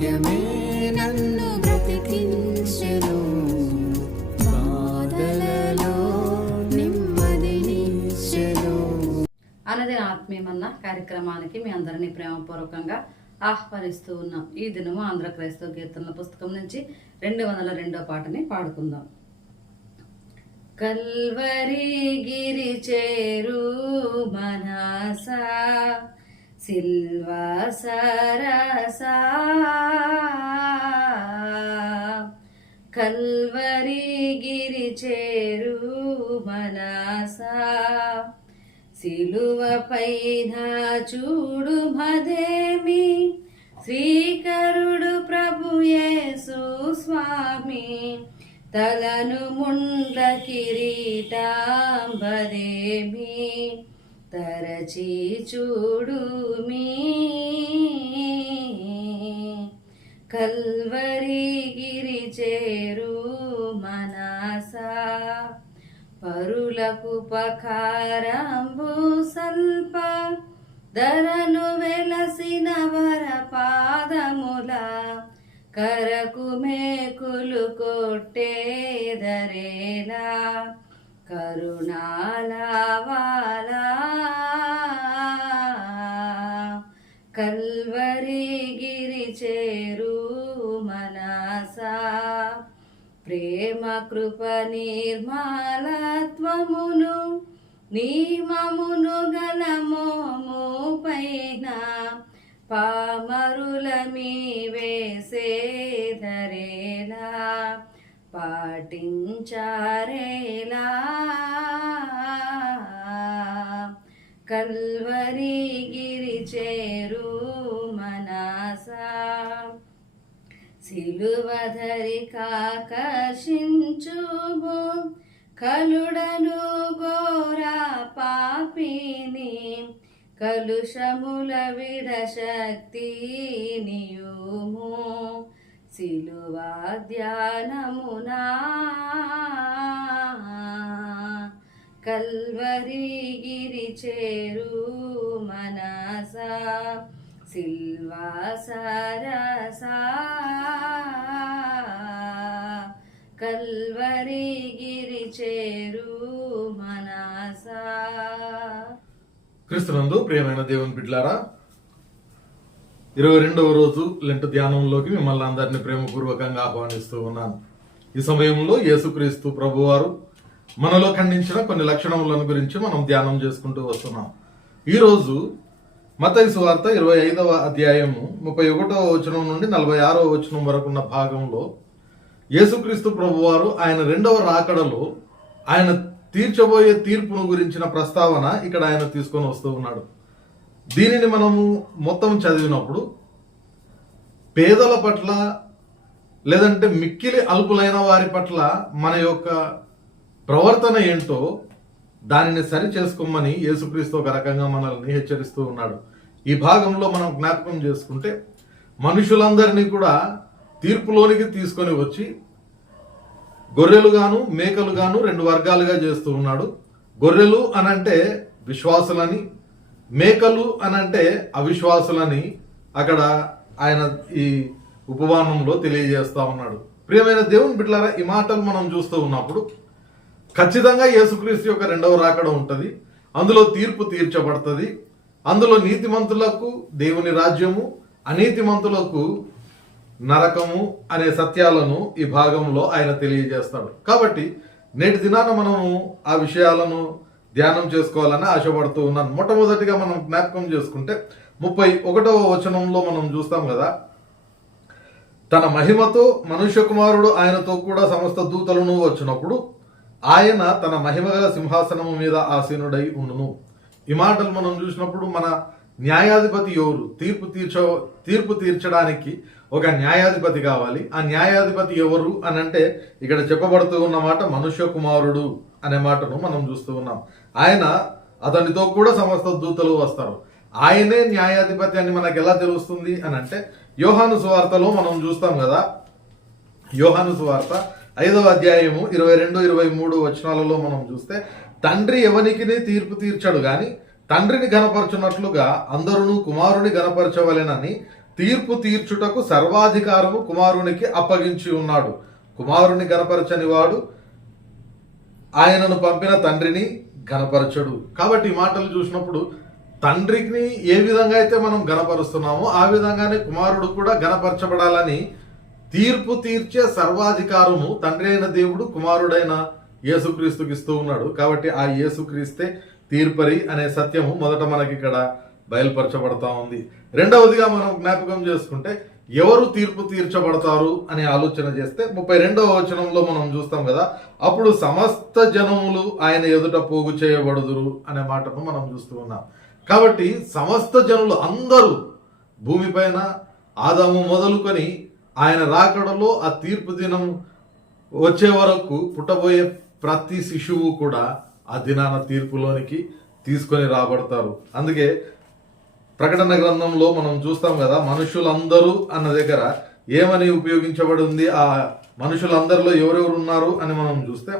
వాక్యమే నన్ను బ్రతికించెను. బాధలలో నెమ్మదినిచ్చెను అనదిన ఆత్మీయమన్న కార్యక్రమానికి మీ అందరినీ ప్రేమపూర్వకంగా ఆహ్వానిస్తూ ఉన్నాం. ఈ దినము ఆంధ్ర క్రైస్తవ కీర్తనల పుస్తకం నుంచి రెండు వందల రెండో పాటని పాడుకుందాం. కల్వరి గిరి చేరు మనసా సిల్వా సరసా కల్వరి గిరి చేరు మనసా సిలువపైన చూడు మదేమి శ్రీకరుడు ప్రభు యేసు స్వామి తలను ముండ్ల కిరీటాంబదేమి తరచి చూడు మీ కల్వరి గిరి చేరు మనసా. పరులకు పకారంబు సల్ప ధరను వెలసిన వర పాదముల. కరకు మేకులు కొట్టేదరేలా కరుణాలవా కృప నిర్మలత్వమును నియమమును గల మోము పైన పామరుల మీ వేసేదరేలా పాటించారేలా. కల్వరి గిరి చేరు సిలువధరి కాకర్షించుము. కలుడను గోరా పాపిని కలుషముల విడశక్తి నియుము సిలువా ధ్యానమునా కల్వరి గిరి చేరు మనసా. సిల్వా సరసా కల్వరి గిరి చేరు మనసా క్రీస్తునందు ప్రియమైన దేవుని బిడ్లారా ఇరవై రెండవ రోజు లెంట ధ్యానంలోకి మిమ్మల్ని అందరినీ ప్రేమపూర్వకంగా ఆహ్వానిస్తూ ఉన్నాను. ఈ సమయంలో యేసుక్రీస్తు ప్రభువారు మనలో ఖండించిన కొన్ని లక్షణములను గురించి మనం ధ్యానం చేసుకుంటూ వస్తున్నాం. ఈరోజు మతయి సువార్త ఇరవై ఐదవ అధ్యాయము ముప్పై ఒకటవ వచనం నుండి నలభై ఆరవ వచనం వరకు ఉన్న భాగంలో యేసుక్రీస్తు ప్రభువారు ఆయన రెండవ రాకడలో ఆయన తీర్చబోయే తీర్పును గురించిన ప్రస్తావన ఇక్కడ ఆయన తీసుకొని వస్తూ ఉన్నాడు. దీనిని మనము మొత్తం చదివినప్పుడు పేదల పట్ల లేదంటే మిక్కిలి అల్పులైన వారి పట్ల మన యొక్క ప్రవర్తన ఏంటో దానిని సరి చేసుకోమని యేసుక్రీస్తు ఒక రకంగా మనల్ని హెచ్చరిస్తూ ఉన్నాడు. ఈ భాగంలో మనం జ్ఞాపకం చేసుకుంటే మనుషులందరినీ కూడా తీర్పులోనికి తీసుకొని వచ్చి గొర్రెలుగాను మేకలుగాను రెండు వర్గాలుగా చేస్తూ ఉన్నాడు. గొర్రెలు అనంటే విశ్వాసులని మేకలు అనంటే అవిశ్వాసులని అక్కడ ఆయన ఈ ఉపవానంలో తెలియజేస్తా ఉన్నాడు. ప్రియమైన దేవుని బిడ్డలారా ఈ మాటలు మనం చూస్తూ ఉన్నప్పుడు ఖచ్చితంగా యేసుక్రీస్తు యొక్క రెండవ రాకడ ఉంటుంది. అందులో తీర్పు తీర్చబడుతుంది. అందులో నీతిమంతులకు దేవుని రాజ్యము అనీతిమంతులకు నరకము అనే సత్యాలను ఈ భాగంలో ఆయన తెలియజేస్తాడు. కాబట్టి నేటి దినాన మనము ఆ విషయాలను ధ్యానం చేసుకోవాలని ఆశపడుతూ ఉన్నాను. మొట్టమొదటిగా మనం జ్ఞాపకం చేసుకుంటే ముప్పై ఒకటవ వచనంలో మనం చూస్తాం కదా తన మహిమతో మనుష్య కుమారుడు ఆయనతో కూడా సమస్త దూతలను వచ్చినప్పుడు ఆయన తన మహిమగల సింహాసనము మీద ఆసీనుడై ఉండును. ఈ మాటలు మనం చూసినప్పుడు మన న్యాయాధిపతి ఎవరు? తీర్పు తీర్చ తీర్పు తీర్చడానికి ఒక న్యాయాధిపతి కావాలి. ఆ న్యాయాధిపతి ఎవరు అని అంటే ఇక్కడ చెప్పబడుతూ ఉన్న మాట మనుష్య కుమారుడు అనే మాటను మనం చూస్తూ ఉన్నాం. ఆయన అతనితో కూడా సమస్త దూతలు వస్తారు. ఆయనే న్యాయాధిపతి అని మనకు ఎలా తెలుస్తుంది అని అంటే యోహాను సువార్తలో మనం చూస్తాం కదా. యోహాను సువార్త ఐదవ అధ్యాయము ఇరవై రెండు ఇరవై మూడు వచనాలలో మనం చూస్తే తండ్రి ఎవనికిని తీర్పు తీర్చడు కానీ తండ్రిని గనపరచున్నట్లుగా అందరును కుమారుని గనపరచవలెనని తీర్పు తీర్చుటకు సర్వాధికారము కుమారునికి అప్పగించి ఉన్నాడు. కుమారుని గనపరచని వాడు ఆయనను పంపిన తండ్రిని గనపరచడు కాబట్టి ఈ మాటలు చూసినప్పుడు తండ్రిని ఏ విధంగా అయితే మనం గనపరుస్తున్నామో ఆ విధంగానే కుమారుడు కూడా గనపరచబడాలని తీర్పు తీర్చే సర్వాధికారము తండ్రి అయిన దేవుడు కుమారుడైన యేసుక్రీస్తుకి ఇస్తూ ఉన్నాడు. కాబట్టి ఆ యేసుక్రీస్తే తీర్పరి అనే సత్యము మొదట మనకి ఇక్కడ బయలుపరచబడతా ఉంది. రెండవదిగా మనం జ్ఞాపకం చేసుకుంటే ఎవరు తీర్పు తీర్చబడతారు అనే ఆలోచన చేస్తే ముప్పై రెండవ వచనంలో మనం చూస్తాం కదా అప్పుడు సమస్త జనములు ఆయన ఎదుట పోగు చేయబడుదురు అనే మాటను మనం చూస్తూ ఉన్నాం. కాబట్టి సమస్త జనులు అందరూ భూమిపైన ఆదాము మొదలుకొని ఆయన రాకడలో ఆ తీర్పు దినం వచ్చే వరకు పుట్టబోయే ప్రతి శిశువు కూడా ఆ దినాన తీర్పులోనికి తీసుకొని రాబడతారు. అందుకే ప్రకటన గ్రంథంలో మనం చూస్తాం కదా మనుషులందరూ అన్న దగ్గర ఏమని ఉపయోగించబడి ఉంది ఆ మనుషులందరిలో ఎవరెవరు ఉన్నారు అని మనం చూస్తే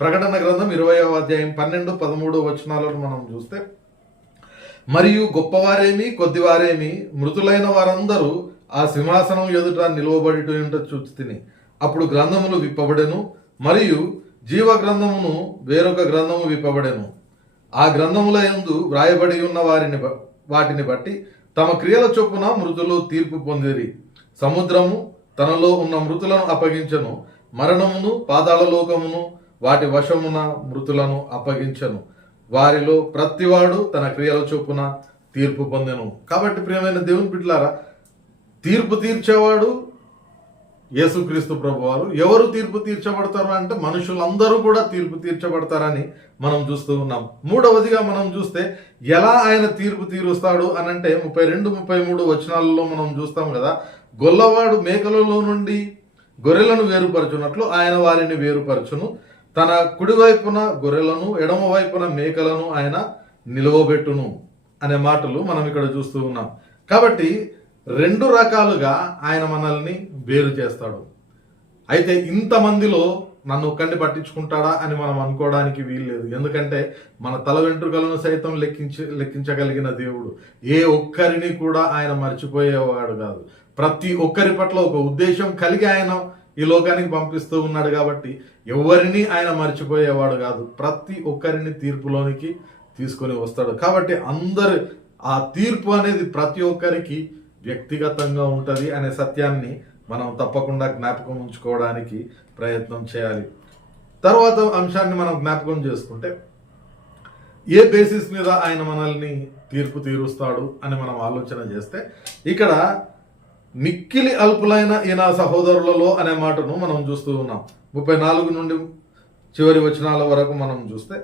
ప్రకటన గ్రంథం ఇరవయో అధ్యాయం పన్నెండు పదమూడు వచనాలను మనం చూస్తే మరియు గొప్పవారేమి కొద్దివారేమి మృతులైన వారందరూ ఆ సింహాసనం ఎదుట నిలువబడి చూచి తిని అప్పుడు గ్రంథములు విప్పబడెను మరియు జీవ గ్రంథమును వేరొక గ్రంథము విప్పబడెను. ఆ గ్రంథముల యందు వ్రాయబడి ఉన్న వారిని బ- వాటిని బట్టి తమ క్రియల చొప్పున మృతులు తీర్పు పొందిరి. సముద్రము తనలో ఉన్న మృతులను అప్పగించను మరణమును పాతాళలోకమును వాటి వశమున మృతులను అప్పగించను. వారిలో ప్రతివాడు తన క్రియల చొప్పున తీర్పు పొందెను. కాబట్టి ప్రియమైన దేవుని బిడ్డలారా తీర్పు తీర్చేవాడు యేసుక్రీస్తు ప్రభువారు. ఎవరు తీర్పు తీర్చబడతారు అంటే మనుషులందరూ కూడా తీర్పు తీర్చబడతారని మనం చూస్తూ ఉన్నాం. మూడవదిగా మనం చూస్తే ఎలా ఆయన తీర్పు తీరుస్తాడు అని అంటే ముప్పై రెండు ముప్పై మూడు వచనాలలో మనం చూస్తాం కదా గొల్లవాడు మేకలలో నుండి గొర్రెలను వేరుపరచున్నట్లు ఆయన వారిని వేరుపరచును. తన కుడివైపున గొర్రెలను ఎడమ వైపున మేకలను ఆయన నిలువబెట్టును అనే మాటలు మనం ఇక్కడ చూస్తూ ఉన్నాం. కాబట్టి రెండు రకాలుగా ఆయన మనల్ని వేరు చేస్తాడు. అయితే ఇంతమందిలో నన్ను ఒక్కడిని పట్టించుకుంటాడా అని మనం అనుకోవడానికి వీల్లేదు. ఎందుకంటే మన తల వెంట్రుకలను సైతం లెక్కించి లెక్కించగలిగిన దేవుడు. ఏ ఒక్కరిని కూడా ఆయన మర్చిపోయేవాడు కాదు. ప్రతి ఒక్కరి పట్ల ఒక ఉద్దేశం కలిగి ఆయన ఈ లోకానికి పంపిస్తూ ఉన్నాడు కాబట్టి ఎవరిని ఆయన మర్చిపోయేవాడు కాదు. ప్రతి ఒక్కరిని తీర్పులోనికి తీసుకొని వస్తాడు. కాబట్టి అందరు ఆ తీర్పు అనేది ప్రతి ఒక్కరికి వ్యక్తిగతంగా ఉంటుంది అనే సత్యాన్ని మనం తప్పకుండా జ్ఞాపకం ఉంచుకోవడానికి ప్రయత్నం చేయాలి. తర్వాత అంశాన్ని మనం జ్ఞాపకం చేసుకుంటే ఏ బేసిస్ మీద ఆయన మనల్ని తీర్పు తీరుస్తాడు అని మనం ఆలోచన చేస్తే ఇక్కడ మిక్కిలి అల్పులైన ఈయన సహోదరులలో అనే మాటను మనం చూస్తూ ఉన్నాం. ముప్పై నాలుగు నుండి చివరి వచనాల వరకు మనం చూస్తే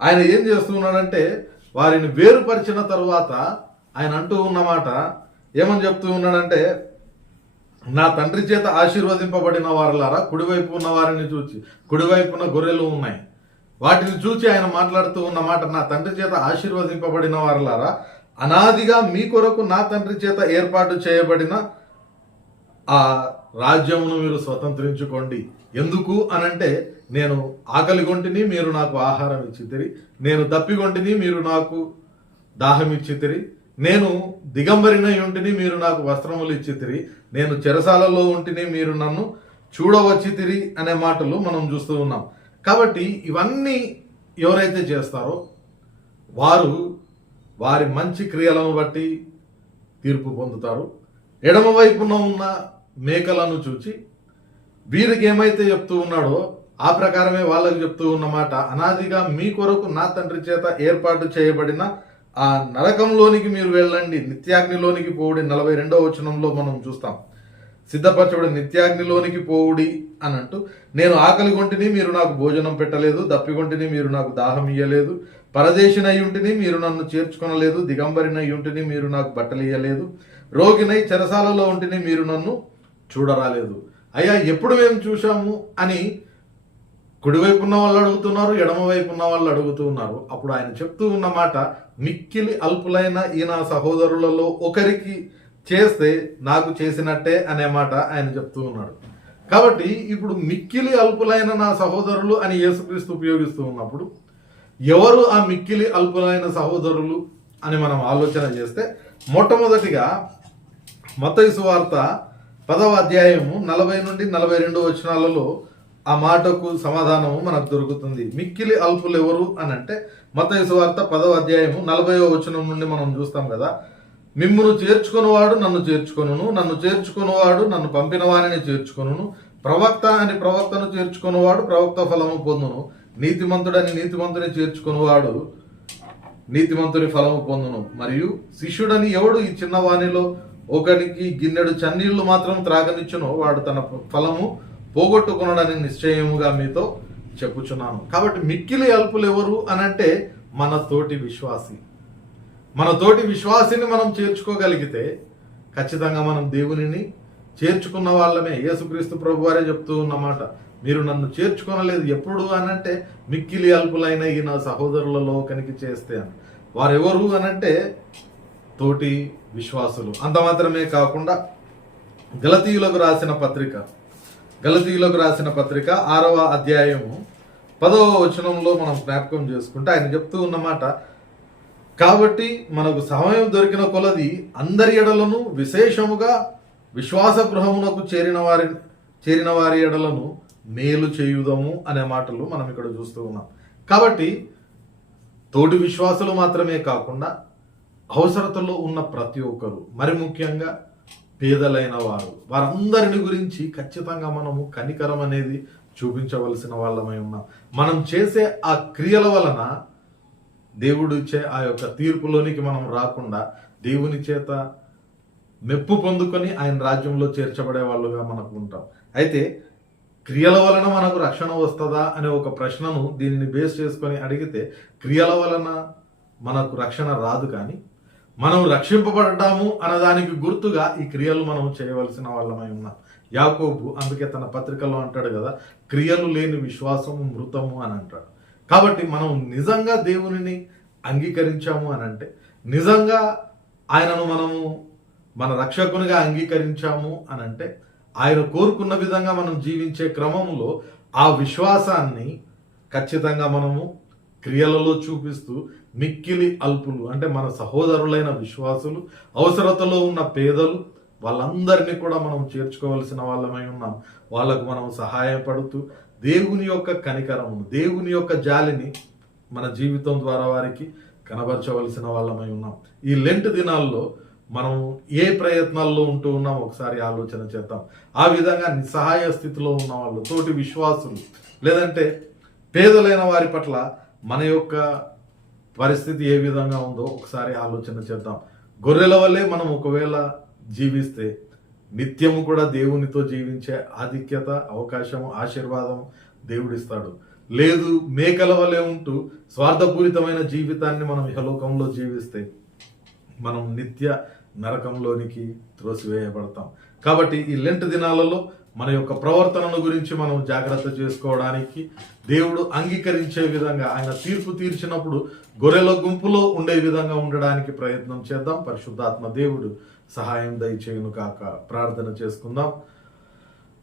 ఆయన ఏం చేస్తూ ఉన్నాడంటే వారిని వేరుపరిచిన తరువాత ఆయన అంటూ ఉన్న మాట ఏమని చెప్తూ ఉన్నాడంటే నా తండ్రి చేత ఆశీర్వదింపబడిన వారులారా కుడివైపు ఉన్న వారిని చూచి కుడివైపున గొర్రెలు ఉన్నాయి. వాటిని చూచి ఆయన మాట్లాడుతూ ఉన్న మాట నా తండ్రి చేత ఆశీర్వదింపబడిన వారులారా అనాదిగా మీ కొరకు నా తండ్రి చేత ఏర్పాటు చేయబడిన ఆ రాజ్యమును మీరు స్వతంత్రించుకోండి. ఎందుకు అనంటే నేను ఆకలి గొంటిని మీరు నాకు ఆహారం ఇచ్చితిరి నేను దప్పిగొంటిని మీరు నాకు దాహం ఇచ్చితిరి నేను దిగంబరిన ఉంటిని మీరు నాకు వస్త్రములు ఇచ్చితిరి నేను చెరసాలలో ఉంటిని మీరు నన్ను చూడవచ్చితిరి అనే మాటలు మనం చూస్తూ ఉన్నాం. కాబట్టి ఇవన్నీ ఎవరైతే చేస్తారో వారు వారి మంచి క్రియలను బట్టి తీర్పు పొందుతారు. ఎడమ వైపున ఉన్న మేకలను చూచి వీరికి ఏమైతే చెప్తూ ఉన్నాడో ఆ ప్రకారమే వాళ్ళకు చెప్తూ ఉన్నమాట అనాదిగా మీ కొరకు నా తండ్రి చేత ఏర్పాటు చేయబడిన ఆ నరకంలోనికి మీరు వెళ్ళండి. నిత్యాగ్నిలోనికి పోవుడి నలభై రెండవ వచనంలో మనం చూస్తాం. సిద్ధపరచబడి నిత్యాగ్నిలోనికి పోవుడి అని అంటూ నేను ఆకలి కొంటిని మీరు నాకు భోజనం పెట్టలేదు దప్పిగొంటిని మీరు నాకు దాహం ఇయ్యలేదు పరదేశినయ్యుంటిని మీరు నన్ను చేర్చుకొనలేదు దిగంబరినయ్యుంటిని మీరు నాకు బట్టలు ఇయ్యలేదు రోగినై చెరసాలలో ఉంటిని మీరు నన్ను చూడరాలేదు. అయ్యా ఎప్పుడు మేము చూశాము అని కుడివైపు ఉన్న వాళ్ళు అడుగుతున్నారు ఎడమవైపు ఉన్న వాళ్ళు అడుగుతూ ఉన్నారు. అప్పుడు ఆయన చెప్తూ ఉన్న మాట మిక్కిలి అల్పులైన ఈ నా సహోదరులలో ఒకరికి చేస్తే నాకు చేసినట్టే అనే మాట ఆయన చెప్తూ ఉన్నాడు. కాబట్టి ఇప్పుడు మిక్కిలి అల్పులైన నా సహోదరులు అని యేసుక్రీస్తు ఉపయోగిస్తూ ఉన్నప్పుడు ఎవరు ఆ మిక్కిలి అల్పులైన సహోదరులు అని మనం ఆలోచన చేస్తే మొట్టమొదటిగా మత్తయి సువార్త పదవ అధ్యాయము నలభై నుండి నలభై రెండు వచనాలలో ఆ మాటకు సమాధానము మనకు దొరుకుతుంది. మిక్కిలి అల్పులు ఎవరు అని అంటే మత్తయి సువార్త పదవ అధ్యాయము నలభైవ వచనం నుండి మనం చూస్తాం కదా. మిమ్మును చేర్చుకునివాడు నన్ను చేర్చుకొనును నన్ను చేర్చుకునివాడు నన్ను పంపిన వారిని చేర్చుకొనును ప్రవక్త అని ప్రవక్తను చేర్చుకునివాడు ప్రవక్త ఫలము పొందును నీతిమంతుడని నీతిమంతుని చేర్చుకునివాడు నీతిమంతుని ఫలము పొందును. మరియు శిష్యుడని ఎవడు ఈ చిన్నవానిలో ఒకనికి గిన్నెడు చన్నీళ్ళు మాత్రం త్రాగనిచ్చునో వాడు తన ఫలము పోగొట్టుకునడని నిశ్చయముగా మీతో చెప్పుచున్నాను. కాబట్టి మిక్కిలి అల్పులు ఎవరు అని అంటే మన తోటి విశ్వాసి. మన తోటి విశ్వాసిని మనం చేర్చుకోగలిగితే ఖచ్చితంగా మనం దేవునిని చేర్చుకున్న వాళ్ళమే. యేసుక్రీస్తు ప్రభు వారే చెప్తూ ఉన్నమాట మీరు నన్ను చేర్చుకొనలేదు ఎప్పుడు అనంటే మిక్కిలి అల్పులైన ఈ నా సహోదరులలో కనికి చేస్తే అని. వారెవరు అనంటే తోటి విశ్వాసులు. అంత మాత్రమే కాకుండా గలతీయులకు రాసిన పత్రిక గలతీయులకు రాసిన పత్రిక ఆరవ అధ్యాయము పదవ వచనంలో మనం జ్ఞాపకం చేసుకుంటే ఆయన చెప్తూ ఉన్నమాట కాబట్టి మనకు సమయం దొరికిన కొలది అందరి ఎడలను విశేషముగా విశ్వాస గృహమునకు చేరిన వారి చేరిన వారి ఎడలను మేలు చేయుదము అనే మాటలు మనం ఇక్కడ చూస్తూ ఉన్నాం. కాబట్టి తోటి విశ్వాసులు మాత్రమే కాకుండా అవసరతలో ఉన్న ప్రతి ఒక్కరు మరి ముఖ్యంగా పేదలైన వారు. వారందరిని గురించి ఖచ్చితంగా మనము కనికరం అనేది చూపించవలసిన వాళ్ళమై ఉన్నాం. మనం చేసే ఆ క్రియల వలన దేవుడు ఇచ్చే ఆ యొక్క తీర్పులోనికి మనం రాకుండా దేవుని చేత మెప్పు పొందుకొని ఆయన రాజ్యంలో చేర్చబడే వాళ్ళుగా మనకు ఉంటాం. అయితే క్రియల వలన మనకు రక్షణ వస్తుందా అనే ఒక ప్రశ్నను దీనిని బేస్ చేసుకొని అడిగితే క్రియల వలన మనకు రక్షణ రాదు కానీ మనం రక్షింపబడటాము అన్నదానికి గుర్తుగా ఈ క్రియలు మనం చేయవలసిన వాళ్ళమై ఉన్నాం. యాకోబు అందుకే తన పత్రికలో అంటాడు కదా క్రియలు లేని విశ్వాసము మృతము అని అంటాడు. కాబట్టి మనం నిజంగా దేవునిని అంగీకరించాము అని అంటే నిజంగా ఆయనను మనము మన రక్షకునిగా అంగీకరించాము అని అంటే ఆయన కోరుకున్న విధంగా మనం జీవించే క్రమంలో ఆ విశ్వాసాన్ని ఖచ్చితంగా మనము క్రియలలో చూపిస్తూ మిక్కిలి అల్పులు అంటే మన సహోదరులైన విశ్వాసులు అవసరతలో ఉన్న పేదలు వాళ్ళందరినీ కూడా మనం చేర్చుకోవలసిన వాళ్ళమై ఉన్నాం. వాళ్ళకు మనం సహాయపడుతూ దేవుని యొక్క కనికరమును దేవుని యొక్క జాలిని మన జీవితం ద్వారా వారికి కనబరచవలసిన వాళ్ళమై ఉన్నాం. ఈ లెంట్ దినాల్లో మనం ఏ ప్రయత్నాల్లో ఉంటూ ఉన్నాం? ఒకసారి ఆలోచన చేద్దాం. ఆ విధంగా నిస్సహాయ స్థితిలో ఉన్న వాళ్ళు తోటి విశ్వాసులు లేదంటే పేదలైన వారి పట్ల మన యొక్క పరిస్థితి ఏ విధంగా ఉందో ఒకసారి ఆలోచన చేద్దాం. గొర్రెల వల్లే మనం ఒకవేళ జీవిస్తే నిత్యము కూడా దేవునితో జీవించే ఆధిక్యత అవకాశం ఆశీర్వాదం దేవుడిస్తాడు. లేదు మేకల వలె ఉంటూ స్వార్థపూరితమైన జీవితాన్ని మనం ఇహలోకంలో జీవిస్తే మనం నిత్య నరకంలోనికి త్రోసివేయబడతాం. కాబట్టి ఈ లెంట్ దినాలలో మన యొక్క ప్రవర్తనను గురించి మనం జాగ్రత్త చేసుకోవడానికి దేవుడు అంగీకరించే విధంగా ఆయన తీర్పు తీర్చినప్పుడు గొర్రెల గుంపులో ఉండే విధంగా ఉండడానికి ప్రయత్నం చేద్దాం. పరిశుద్ధాత్మ దేవుడు సహాయం దయచేయును కాక. ప్రార్థన చేసుకుందాం.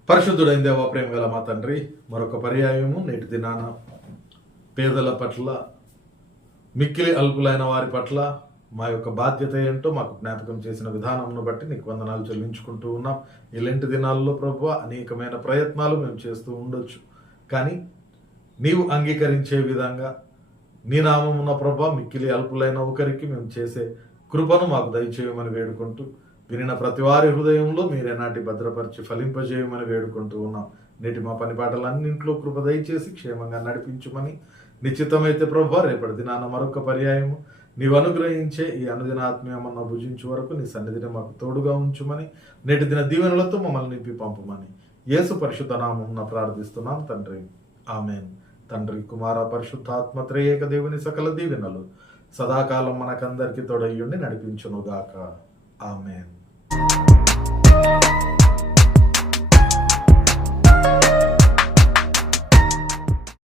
పరిశుద్ధుడైన దేవ ప్రేమ గల మా తండ్రి మరొక పర్యాయము నేటి దినాన పేదల పట్ల మిక్కిలి అల్పులైన వారి పట్ల మా యొక్క బాధ్యత ఏంటో మాకు జ్ఞాపకం చేసిన విధానంను బట్టి నీకు వందనాలు చెల్లించుకుంటూ ఉన్నాం. ఇలాంటి దినాల్లో ప్రభు అనేకమైన ప్రయత్నాలు మేము చేస్తూ ఉండొచ్చు. కానీ నీవు అంగీకరించే విధంగా నీ నామమున్న ప్రభ మిక్కిలి అల్పులైన ఒకరికి మేము చేసే కృపను మాకు దయచేయమని వేడుకుంటూ వినిన ప్రతి వారి హృదయంలో మీరేనాటి భద్రపరిచి ఫలింపజేయమని వేడుకుంటూ ఉన్నాం. నేటి మా పని పాటలన్నింట్లో కృప దయచేసి క్షేమంగా నడిపించుమని నిశ్చితమైతే ప్రభా రేపటి దినాన మరొక పర్యాయము నీవు అనుగ్రహించే ఈ అనుదిన ఆత్మీయమన్న భుజించు వరకు నీ సన్నిధిని మాకు తోడుగా ఉంచుమని నేటి దిన దీవెనలతో మమ్మల్ని నింపి పంపమని యేసు పరిశుద్ధ నామం ప్రార్థిస్తున్నాం తండ్రి. ఆమెన్. తండ్రి కుమార పరిశుద్ధాత్మ త్రేయేక దేవుని సకల దీవెనలు సదాకాలం మనకందరికీ తోడయ్యుండి నడిపించునుగాక. ఆమెన్.